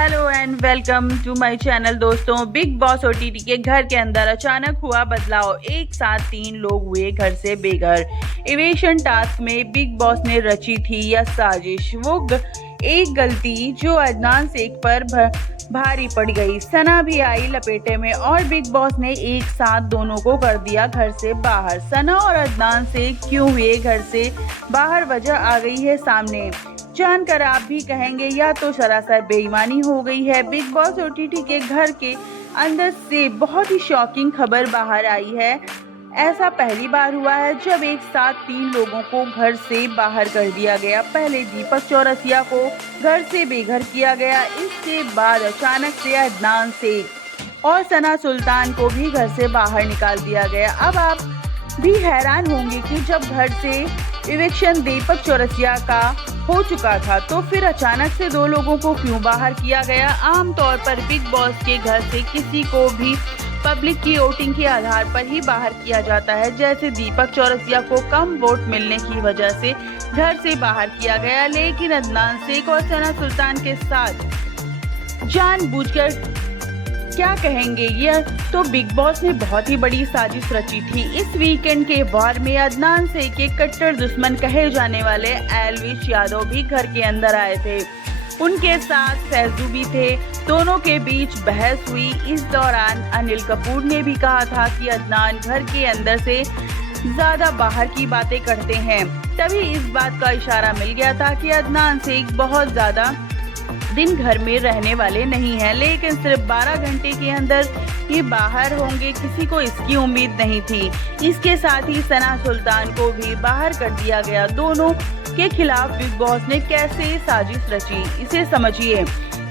Hello and welcome to my channel. दोस्तों, Bigg Boss OTT के घर के अंदर अचानक हुआ बदलाव। एक साथ 3 लोग हुए घर से बेघर। इवेशन टास्क में बिग बॉस ने रची थी यह साजिश, एक गलती जो अदनान शेख पर भारी पड़ गई। सना भी आई लपेटे में और बिग बॉस ने एक साथ दोनों को कर दिया घर से बाहर। सना और अदनान शेख क्यों हुए घर से बाहर, वजह आ गई है सामने। जानकर आप भी कहेंगे या तो सरासर बेईमानी हो गई है। बिग बॉस ओटीटी के घर के अंदर से बहुत ही शॉकिंग खबर बाहर आई है। ऐसा पहली बार हुआ है जब एक साथ 3 लोगों को घर से बाहर कर दिया गया। पहले दीपक चौरसिया को घर से बेघर किया गया, इसके बाद अचानक से अदनान शेख और सना सुल्तान को भी घर से बाहर निकाल दिया गया। अब आप भी हैरान होंगे कि जब घर से इविक्शन दीपक चौरसिया का हो चुका था तो फिर अचानक से 2 लोगों को क्यों बाहर किया गया। आमतौर पर बिग बॉस के घर से किसी को भी पब्लिक की वोटिंग के आधार पर ही बाहर किया जाता है। जैसे दीपक चौरसिया को कम वोट मिलने की वजह से घर से बाहर किया गया, लेकिन अदनान शेख और सना सुल्तान के साथ जानबूझकर क्या कहेंगे, यह तो बिग बॉस ने बहुत ही बड़ी साजिश रची थी। इस वीकेंड के वार में अदनान शेख के कट्टर दुश्मन कहे जाने वाले एल्विश यादव भी घर के अंदर आए थे। उनके साथ फैजू भी थे। दोनों के बीच बहस हुई। इस दौरान अनिल कपूर ने भी कहा था कि अदनान घर के अंदर से ज्यादा बाहर की बातें करते हैं। तभी इस बात का इशारा मिल गया था कि अदनान शेख बहुत ज्यादा दिन घर में रहने वाले नहीं हैं, लेकिन सिर्फ 12 घंटे के अंदर ये बाहर होंगे, किसी को इसकी उम्मीद नहीं थी। इसके साथ ही सना सुल्तान को भी बाहर कर दिया गया। दोनों के खिलाफ बिग बॉस ने कैसे साजिश रची, इसे समझिए।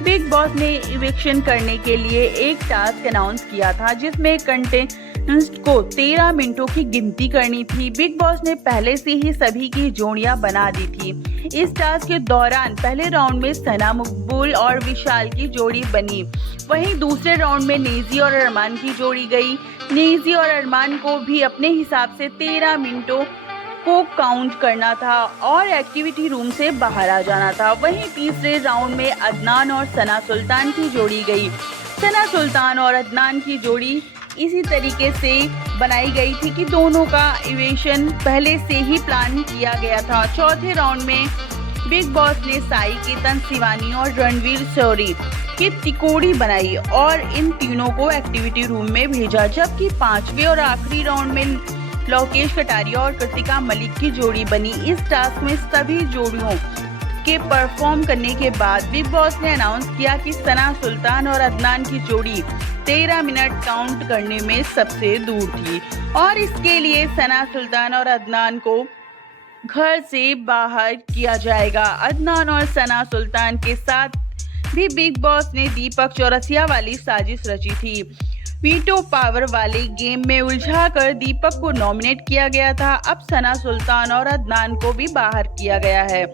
बिग बॉस ने इविक्शन करने के लिए एक टास्क अनाउंस किया था जिसमें कंटेस्टेंट्स को 13 मिनटों की गिनती करनी थी। बिग बॉस ने पहले से ही सभी की जोड़ियां बना दी थी। इस टास्क के दौरान पहले राउंड में सना मकबूल और विशाल की जोड़ी बनी। वहीं दूसरे राउंड में नेजी और अरमान की जोड़ी गई। नेजी और अरमान को भी अपने हिसाब से 13 मिनटों को काउंट करना था और एक्टिविटी रूम से बाहर आ जाना था। वहीं तीसरे राउंड में अदनान और सना सुल्तान की जोड़ी गई। सना सुल्तान और अदनान की जोड़ी इसी तरीके से बनाई गई थी कि दोनों का इवेशन पहले से ही प्लान किया गया था। चौथे राउंड में बिग बॉस ने साई केतन शिवानी और रणवीर शौरी की तिकोड़ी बनाई और इन तीनों को एक्टिविटी रूम में भेजा, जबकि 5वें और आखिरी राउंड में लोकेश कटारिया और कृतिका मलिक की जोड़ी बनी। इस टास्क में सभी जोड़ियों के परफॉर्म करने के बाद बिग बॉस ने अनाउंस किया कि सना सुल्तान और अदनान की जोड़ी 13 मिनट काउंट करने में सबसे दूर थी और इसके लिए सना सुल्तान और अदनान को घर से बाहर किया जाएगा। अदनान और सना सुल्तान के साथ भी बिग बॉस ने दीपक चौरसिया वाली साजिश रची थी। वीटो पावर वाले गेम में उलझाकर दीपक को नॉमिनेट किया गया था। अब सना सुल्तान और अदनान को भी बाहर किया गया है।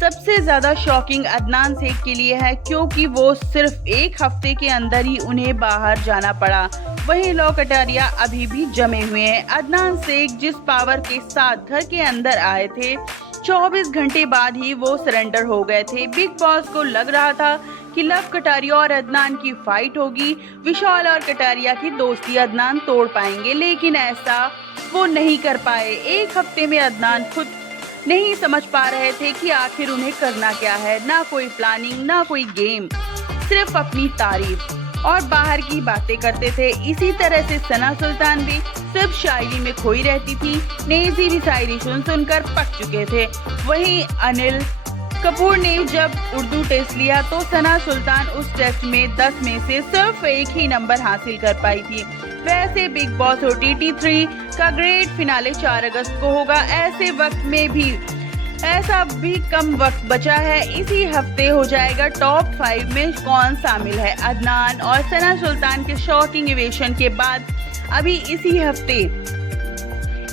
सबसे ज्यादा शॉकिंग अदनान शेख के लिए है क्योंकि वो सिर्फ 1 हफ्ते के अंदर ही उन्हें बाहर जाना पड़ा। वहीं लोकेश कटारिया अभी भी जमे हुए हैं। अदनान शेख जिस पावर के साथ घर के अंदर आए थे, 24 घंटे बाद ही वो सरेंडर हो गए थे। बिग बॉस को लग रहा था कि लव कटारिया और अदनान की फाइट होगी। विशाल और कटारिया की दोस्ती अदनान तोड़ पाएंगे, लेकिन ऐसा वो नहीं कर पाए। 1 हफ्ते में अदनान खुद नहीं समझ पा रहे थे कि आखिर उन्हें करना क्या है। ना कोई प्लानिंग, ना कोई गेम, सिर्फ अपनी तारीफ और बाहर की बातें करते थे। इसी तरह से सना सुल्तान भी सिर्फ शायरी में खोई रहती थी। नेजी भी शायरी सुनकर पक चुके थे। वहीं अनिल कपूर ने जब उर्दू टेस्ट लिया तो सना सुल्तान उस टेस्ट में 10 में से सिर्फ 1 ही नंबर हासिल कर पाई थी। वैसे बिग बॉस ओटीटी 3 का ग्रेट फिनाले 4 अगस्त को होगा। ऐसे वक्त में भी ऐसा भी कम वक्त बचा है। इसी हफ्ते हो जाएगा टॉप 5 में कौन शामिल है। अदनान और सना सुल्तान के शॉकिंग इवेशन के बाद अभी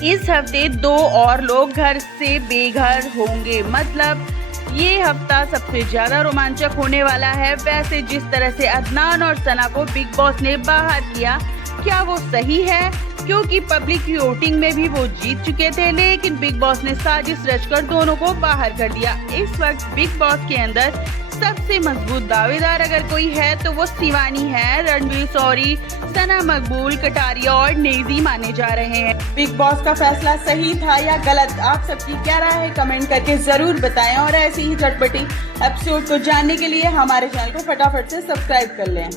इस हफ्ते 2 और लोग घर से बेघर होंगे। मतलब ये हफ्ता सबसे ज्यादा रोमांचक होने वाला है। वैसे जिस तरह से अदनान और सना को बिग बॉस ने बाहर किया, क्या वो सही है? क्योंकि पब्लिक की वोटिंग में भी वो जीत चुके थे, लेकिन बिग बॉस ने साजिश रचकर दोनों को बाहर कर दिया। इस वक्त बिग बॉस के अंदर सबसे मजबूत दावेदार अगर कोई है तो वो शिवानी है। रणवीर शौरी, सना मकबूल, कटारिया और नेजी माने जा रहे हैं। बिग बॉस का फैसला सही था या गलत, आप सबकी क्या राय है कमेंट करके जरूर बताएं। और ऐसी ही चटपटी एपिसोड को जानने के लिए हमारे चैनल को फटाफट से सब्सक्राइब कर लें।